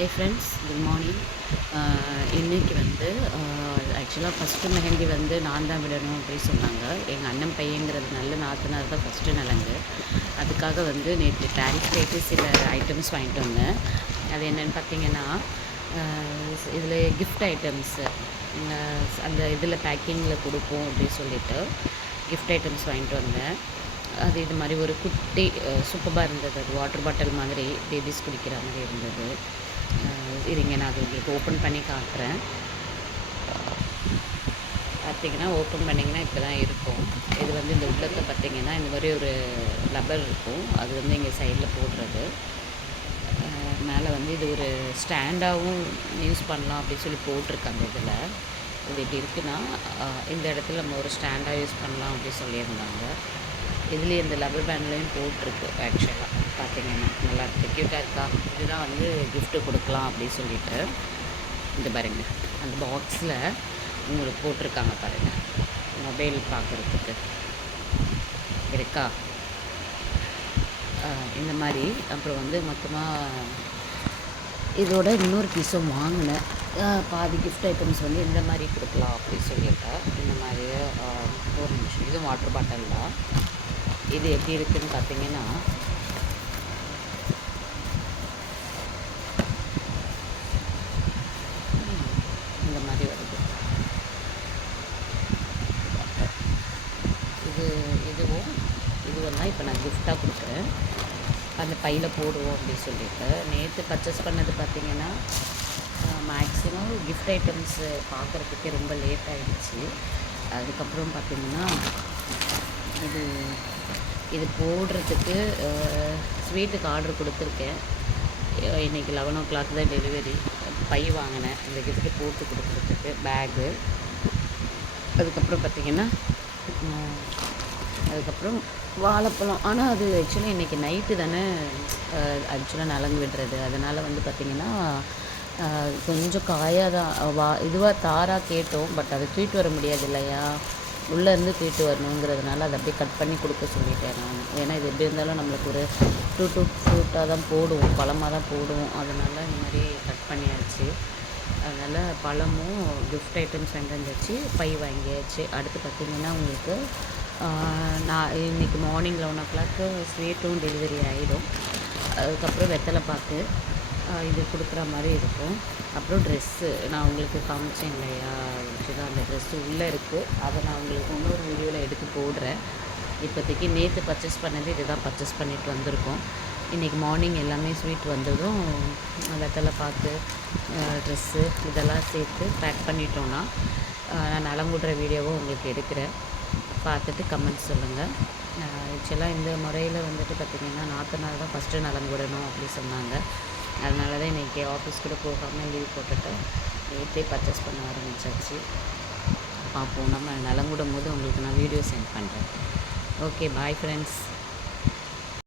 Hi friends, good morning. இன்றைக்கி வந்து ஆக்சுவலாக ஃபஸ்ட்டு மெஹந்தி வந்து நான் தான் விடணும் அப்படின்னு சொன்னாங்க. எங்கள் அண்ணன் பையங்கிறதுனால நாத்தனார் தான் ஃபஸ்ட்டு நலங்கு. அதுக்காக வந்து நேற்று டாரிஃப் போய்ட்டு சில ஐட்டம்ஸ் வாங்கிட்டு வந்தேன். அது என்னென்னு பார்த்தீங்கன்னா, இதில் கிஃப்ட் ஐட்டம்ஸு அந்த இதில் பேக்கிங்கில் கொடுப்போம் அப்படின்னு சொல்லிவிட்டு கிஃப்ட் ஐட்டம்ஸ் வாங்கிட்டு வந்தேன். அது இது மாதிரி ஒரு குட்டி சூப்பராக இருந்தது. அது வாட்டர் பாட்டில் மாதிரி பேபிஸ் குடிக்கிற மாதிரி இருந்தது. இருங்க, நான் அது உங்களுக்கு ஓப்பன் பண்ணி காட்டுறேன். பார்த்திங்கன்னா ஓப்பன் பண்ணிங்கன்னா இப்படி தான் இருக்கும். இது வந்து இந்த உள்ளத்தை பார்த்திங்கன்னா இந்த மாதிரி ஒரு லப்பர் இருக்கும். அது வந்து இங்கே சைடில் போடுறது. மேலே வந்து இது ஒரு ஸ்டாண்டாகவும் யூஸ் பண்ணலாம் அப்படின்னு சொல்லி போட்டிருக்காங்க. இதில் இது எப்படி இருக்குன்னா, இந்த இடத்துல நம்ம ஒரு ஸ்டாண்டாக யூஸ் பண்ணலாம் அப்படின்னு சொல்லியிருந்தாங்க. இதுலேயே இந்த லப்பர் பேண்ட்லேயும் போட்டிருக்கு. ஆக்சுவலாக பார்த்திங்கன்னா நல்லாயிருக்கு, க்யூட்டாக இருக்கா. இதுதான் வந்து கிஃப்ட்டு கொடுக்கலாம் அப்படின்னு சொல்லிட்டு இந்த பாருங்கள், அந்த பாக்ஸில் உங்களுக்கு போட்டிருக்காங்க பாருங்கள், மொபைல் பார்க்குறதுக்கு இருக்கா இந்த மாதிரி. அப்புறம் வந்து மொத்தமாக இதோட இன்னொரு பீஸும் வாங்கினேன். பாதி கிஃப்ட் ஐட்டம்ஸ் வந்து இந்த மாதிரி கொடுக்கலாம் அப்படின்னு சொல்லிட்டேன். இந்த மாதிரி ஒரு நிமிஷம், இதுவும் வாட்டர் பாட்டில் தான். இது எப்படி இருக்குதுன்னு பார்த்தீங்கன்னா, இந்த மாதிரி வருது. இதுவும் தான் இப்போ நான் கிஃப்டாக கொடுக்குறேன். அந்த பையில் போடுவோம் அப்படின்னு சொல்லிட்டு நேற்று பர்ச்சேஸ் பண்ணது பார்த்திங்கன்னா, மேக்ஸிமம் கிஃப்ட் ஐட்டம்ஸு பார்க்குறதுக்கே ரொம்ப லேட் ஆகிடுச்சு. அதுக்கப்புறம் பார்த்திங்கன்னா இது போடுறதுக்கு ஸ்வீட்டுக்கு ஆர்டர் கொடுத்துருக்கேன். இன்றைக்கி 11 தான் டெலிவரி. பை வாங்கினேன் இந்த கிஃப்ட்டு போட்டு கொடுக்குறதுக்கு, பேகு. அதுக்கப்புறம் பார்த்திங்கன்னா அதுக்கப்புறம் வாழைப்பழம். ஆனால் அது ஆக்சுவலாக இன்றைக்கி நைட்டு தானே ஆக்சுவலாக நலங்கு விடுறது. அதனால் வந்து பார்த்திங்கன்னா கொஞ்சம் காயாக தான் இதுவாக தாராக கேட்டோம். பட் அதை தூக்கிட்டு வர முடியாது இல்லையா, உள்ளேருந்து தூக்கிட்டு வரணுங்கிறதுனால அதை அப்படியே கட் பண்ணி கொடுக்க சொல்லிட்டேன் நான். ஏன்னா இது எப்படி இருந்தாலும் நம்மளுக்கு ஒரு ஃப்ரூட்டாக தான் போடுவோம், பழமாக தான் போடுவோம். அதனால் இந்த மாதிரி கட் பண்ணியாச்சு. அதனால் பழமும் கிஃப்ட் ஐட்டம்ஸ் வாங்கியாச்சு, பை வாங்கியாச்சு. அடுத்து பார்த்திங்கன்னா உங்களுக்கு நான் இன்றைக்கி மார்னிங் 11 ஸ்வீட்டும் டெலிவரி ஆகிடும். அதுக்கப்புறம் வெத்தலை பாக்கு இது கொடுக்குற மாதிரி இருக்கும். அப்புறம் ட்ரெஸ்ஸு நான் உங்களுக்கு காமிச்சேன் இல்லையா, இதுதான் அந்த ட்ரெஸ்ஸு உள்ளே இருக்குது. அதை நான் உங்களுக்கு இன்னொரு வீடியோவில் எடுத்து போடுறேன். இப்போதைக்கு நேற்று பர்ச்சேஸ் பண்ணது இது தான் பர்ச்சேஸ் பண்ணிட்டு வந்திருக்கோம். இன்றைக்கி மார்னிங் எல்லாமே ஸ்வீட் வந்ததும் வெத்தலை பாக்கு, ட்ரெஸ்ஸு இதெல்லாம் சேர்த்து பேக் பண்ணிட்டோன்னா நான் நலங்குடுற வீடியோவும் உங்களுக்கு எடுக்கிறேன். பார்த்துட்டு கமெண்ட்ஸ் சொல்லுங்கள். ஆக்சுவலாக இந்த முறையில் வந்துட்டு பார்த்திங்கன்னா நாத்தனார் தான் ஃபஸ்ட்டு நலங்குடணும் அப்படி சொன்னாங்க. அதனால தான் இன்றைக்கி ஆஃபீஸ் கூட போகாமல் லீவ் போட்டுட்டு நேற்றே பர்ச்சேஸ் பண்ண ஆரம்பித்தாச்சு. பார்ப்போம், நம்ம நலங்குடும் போது உங்களுக்கு நான் வீடியோ சென்ட் பண்ணுறேன். Okay, bye friends.